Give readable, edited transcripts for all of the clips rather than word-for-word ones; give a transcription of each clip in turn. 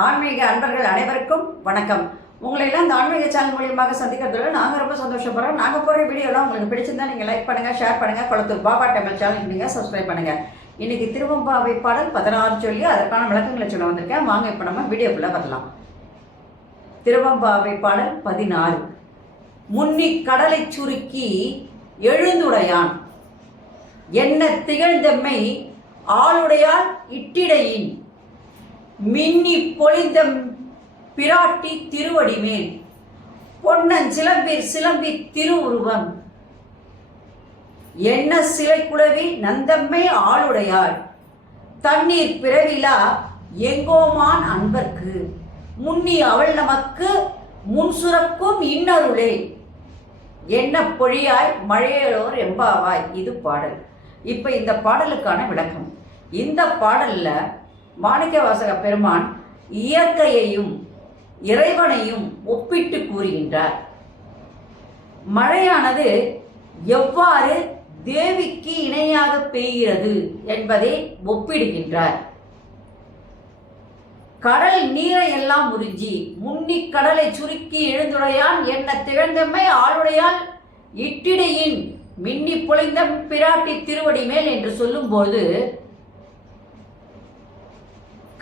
ஆன்மீக அன்பர்கள் அனைவருக்கும் வணக்கம். உங்களை எல்லாம் இந்த ஆன்மீக சேனல் மூலியமாக சந்திக்கிறதுல நாங்கள் ரொம்ப சந்தோஷப்படுறோம். நாங்கள் போகிற வீடியோலாம் உங்களுக்கு பிடிச்சிருந்தா நீங்கள் லைக் பண்ணுங்கள், ஷேர் பண்ணுங்கள். கொளத்தூர் பாபா டெம்பிள் சேனலுக்கு நீங்கள் சப்ஸ்கிரைப் பண்ணுங்கள். இன்னைக்கு திருவம்பாவை பாடல் 16 சொல்லி அதற்கான விளக்கங்களை சொல்ல வந்திருக்கேன். வாங்க இப்போ நம்ம வீடியோக்குள்ளே வரலாம். திருவம்பாவை பாடல் 16. முன்னி கடலை சுருக்கி எழுந்துடையான் என்ன திகழ்ந்தம்மை ஆளுடையால் இட்டிடையின் மின்னி பொழிந்த பிராட்டி திருவடிமேல் பொன்னன் சிலம்பி திருவுருவம் என்ன சிலை குளவி நந்தம்மை ஆளுடையாள் தண்ணீர் பிறவிலா எங்கோமான் அன்பர்க்கு முன்னி அவள் நமக்கு முன்சுரக்கும் இன்னருளே என்ன பொழியாய் மழையலோர் எம்பாவாய். இது பாடல். இப்போ இந்த பாடலுக்கான விளக்கம். இந்த பாடல்ல மாணிக்கவாசக பெருமான் இயற்கையையும் இறைவனையும் ஒப்பிட்டு கூறுகின்றார். மழையானது எவ்வாறு தேவிக்கு இணையாக பெய்கிறது என்பதை ஒப்பிடுகின்றார். கடல் நீரை எல்லாம் உறிஞ்சி முன்னி கடலை சுருக்கி எழுந்துடையான் என்ன திகழ்ந்தம்மை ஆளுடையால் இட்டிடையின் மின்னி பொழிந்த பிராட்டி திருவடி மேல் என்று சொல்லும்போது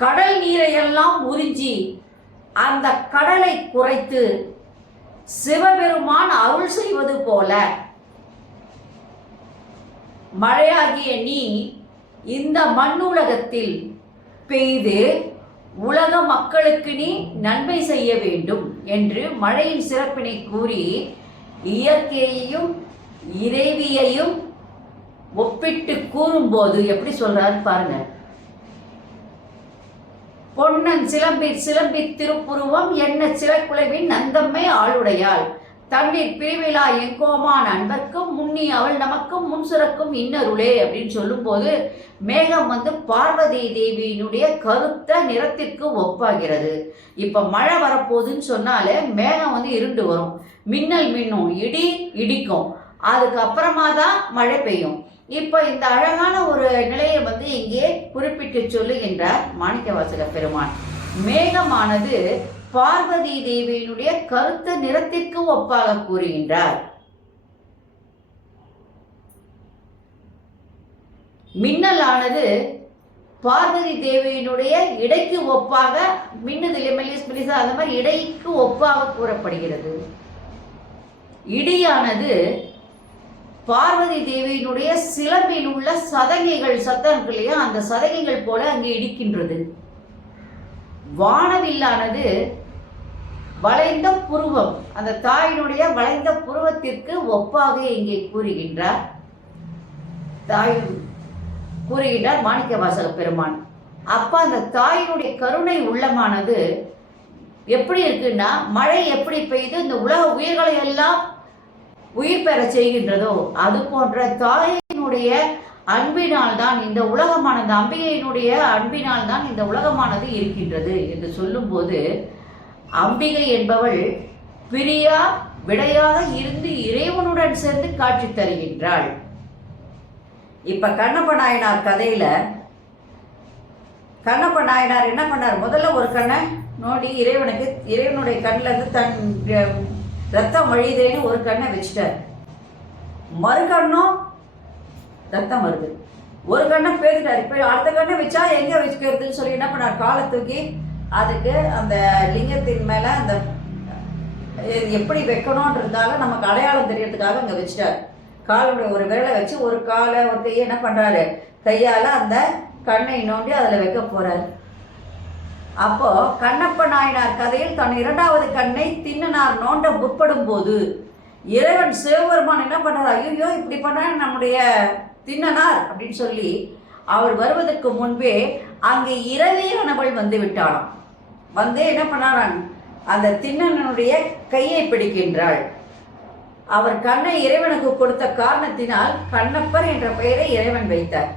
கடல் நீரை எல்லாம் உறிஞ்சி அந்த கடலை குறைத்து சிவபெருமான் அருள் செய்வது போல மழையாகிய நீ இந்த மண்ணுலகத்தில் பெய்து உலக மக்களுக்கு நீ நன்மை செய்ய வேண்டும் என்று மழையின் சிறப்பினை கூறி இயற்கையையும் இறைவியையும் ஒப்பிட்டு கூறும்போது எப்படி சொல்றாரு பாருங்க. பொன்னன் சிலம்பி திருப்புருவம் என்ன சிலைக்குலைவின் நந்தம்மை ஆளுடையாள் தண்ணீர் பிரிவிழா எங்கோமான் அன்பர்க்கும் முன்னி அவள் நமக்கும் முன்சுரக்கும் இன்னருளே அப்படின்னு சொல்லும்போது மேகம் பார்வதி தேவியினுடைய கருத்த நிறத்திற்கு ஒப்பாகிறது. இப்ப மழை வரப்போகுதுன்னு சொன்னாலே மேகம் இருண்டு வரும், மின்னல் மின்னும், இடி இடிக்கும், அதுக்கப்புறமா தான் மழை பெய்யும். இப்போ இந்த அழகான ஒரு நிலையை இங்கே குறிப்பிட்டு சொல்லுகின்றார் மாணிக்கவாசக பெருமான். மேகமானது பார்வதி தேவியினுடைய கருத்த நிறத்திற்கு ஒப்பாக கூறுகின்றார். மின்னலானது பார்வதி தேவியினுடைய இடைக்கு ஒப்பாக மின்னுதில்லை மெல்லிசா அந்த மாதிரி இடைக்கு ஒப்பாக கூறப்படுகிறது. இடியானது பார்வதி தேவியினுடைய சிலம்பில் உள்ள சதகைகள் சத்தம் இல்லையா, அந்த சதகைகள் போல அங்கே இடிக்கின்றது. வானவில்லானது வளைந்த புருவம், அந்த தாயினுடைய வளைந்த புருவத்திற்கு ஒப்பாக இங்கே கூறுகின்றார் மாணிக்கவாசக பெருமான். அப்ப அந்த தாயினுடைய கருணை உள்ளமானது எப்படி இருக்குன்னா, மழை எப்படி பெய்து இந்த உலக உயிர்களை எல்லாம் உயிர் பெற செய்கின்றதோ அது போன்ற தாயினுடைய அன்பினால் தான் இந்த உலகமானது, அம்பிகையினுடைய அன்பினால் தான் இந்த உலகமானது இருக்கின்றது என்று சொல்லும்போது அம்பிகை என்பவள் பிரியா விடையாக இருந்து இறைவனுடன் சேர்ந்து காட்சி தருகின்றாள். இப்ப கண்ணப்ப நாயனார் கதையில கண்ணப்ப நாயனார் என்ன பண்ணார், முதல்ல ஒரு கண்ணை நோண்டி இறைவனுடைய கண்ணில் இருந்து தன் ரத்தம் வழியுதேன்னு ஒரு கண்ணை வச்சுட்டார். மறுகண்ணும் ரத்தம் வருது, ஒரு கண்ணை பேசிட்டார். இப்போ அடுத்த கண்ணை வச்சா எங்கே வச்சுக்கிறதுன்னு சொல்லி என்ன பண்ணார், காலை தூக்கி அதுக்கு அந்த லிங்கத்தின் மேலே அந்த எப்படி வைக்கணுன்றதுக்காக நமக்கு அடையாளம் தெரியறதுக்காக அங்கே வச்சுட்டார். காலுடைய ஒரு விரலை வச்சு ஒரு காலை ஒரு கையை என்ன பண்ணுறாரு, கையால் அந்த கண்ணை நோண்டி அதில் வைக்க போகிறார். அப்போ கண்ணப்ப நாயனார் கதையில் தன் இரண்டாவது கண்ணை திண்ணனார் நோண்ட முற்படும் போது இறைவன் சிவபெருமான் என்ன பண்றார், ஐயோ இப்படி பண்ண நம்முடைய திண்ணனார் அப்படின்னு சொல்லி அவர் வருவதற்கு முன்பே அங்கே இரவியானவள் வந்து விட்டாளாம். என்ன பண்ணாரான், அந்த திண்ணனுடைய கையை பிடிக்கின்றாள். அவர் கண்ணை இறைவனுக்கு கொடுத்த காரணத்தினால் கண்ணப்பர் என்ற பெயரை இறைவன் வைத்தார்.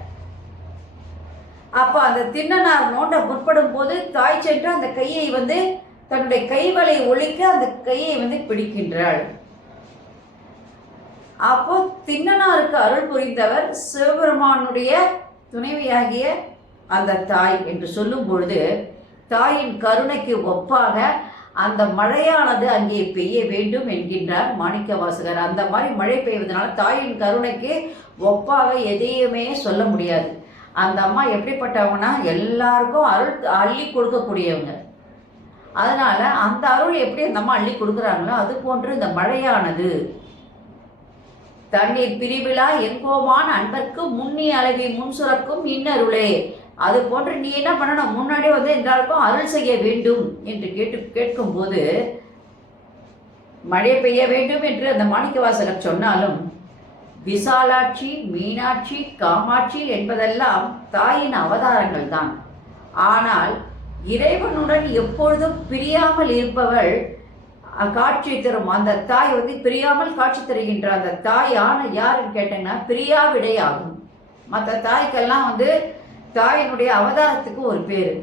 அப்போ அந்த திண்ணனார் நோண்ட முற்படும் போது தாய் சென்று அந்த கையை தன்னுடைய கைவலை ஒழிக்க அந்த கையை பிடிக்கின்றாள். அப்போ திண்ணனாருக்கு அருள் புரிந்தவர் சிவபெருமானுடைய துணைவியாகிய அந்த தாய் என்று சொல்லும் பொழுது தாயின் கருணைக்கு ஒப்பாக அந்த மழையானது அங்கே பெய்ய வேண்டும் என்கின்றார் மாணிக்கவாசகர். அந்த மாதிரி மழை பெய்வதனால தாயின் கருணைக்கு ஒப்பாக எதையுமே சொல்ல முடியாது. அந்த அம்மா எப்படிப்பட்டவங்கன்னா எல்லாருக்கும் அருள் அள்ளி கொடுக்கக்கூடியவங்க. அதனால அந்த அருள் எப்படி அந்த அம்மா அள்ளி கொடுக்குறாங்களோ அது போன்று இந்த மழையானது தண்ணீர் பிரிவிழா எங்கோமான அன்பர்க்கு முன்னி அளவி முன் சுரக்கும் இன்னருளே, அது போன்று நீ என்ன பண்ணணும், முன்னாடியே எல்லாருக்கும் அருள் செய்ய வேண்டும் என்று கேட்கும்போது மழை பெய்ய வேண்டும் என்று அந்த மாணிக்கவாசகர் சொன்னாலும் விசாலாட்சி, மீனாட்சி, காமாட்சி என்பதெல்லாம் தாயின் அவதாரங்கள் தான். ஆனால் இறைவனுடன் எப்பொழுதும் பிரியாமல் இருப்பவள் காட்சி தரும் அந்த தாய் பிரியாமல் காட்சி தருகின்ற அந்த தாயான யாருன்னு கேட்டீங்கன்னா பிரியாவிடை ஆகும். மற்ற தாய்க்கெல்லாம் தாயினுடைய அவதாரத்துக்கு ஒரு பேர்.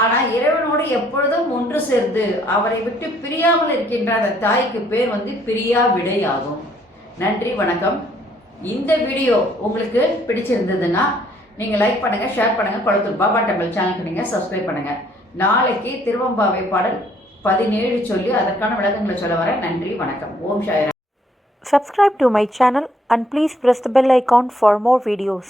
ஆனால் இறைவனோடு எப்பொழுதும் ஒன்று சேர்ந்து அவரை விட்டு பிரியாமல் இருக்கின்ற அந்த தாய்க்கு பேர் பிரியா விடை ஆகும். நன்றி, வணக்கம். இந்த வீடியோ உங்களுக்கு பிடிச்சிருந்ததுன்னா நீங்கள் லைக் பண்ணுங்கள், ஷேர் பண்ணுங்கள், குளத்தூர் பாபா டெம்பிள் சேனலுக்கு நீங்கள் சப்ஸ்கிரைப் பண்ணுங்கள். நாளைக்கு திருவம்பாவை பாடல் 17 சொல்லி அதற்கான விளக்கங்களை சொல்ல வரேன். நன்றி, வணக்கம். ஓம் Sairam. Subscribe to my channel and please press the bell icon for more videos.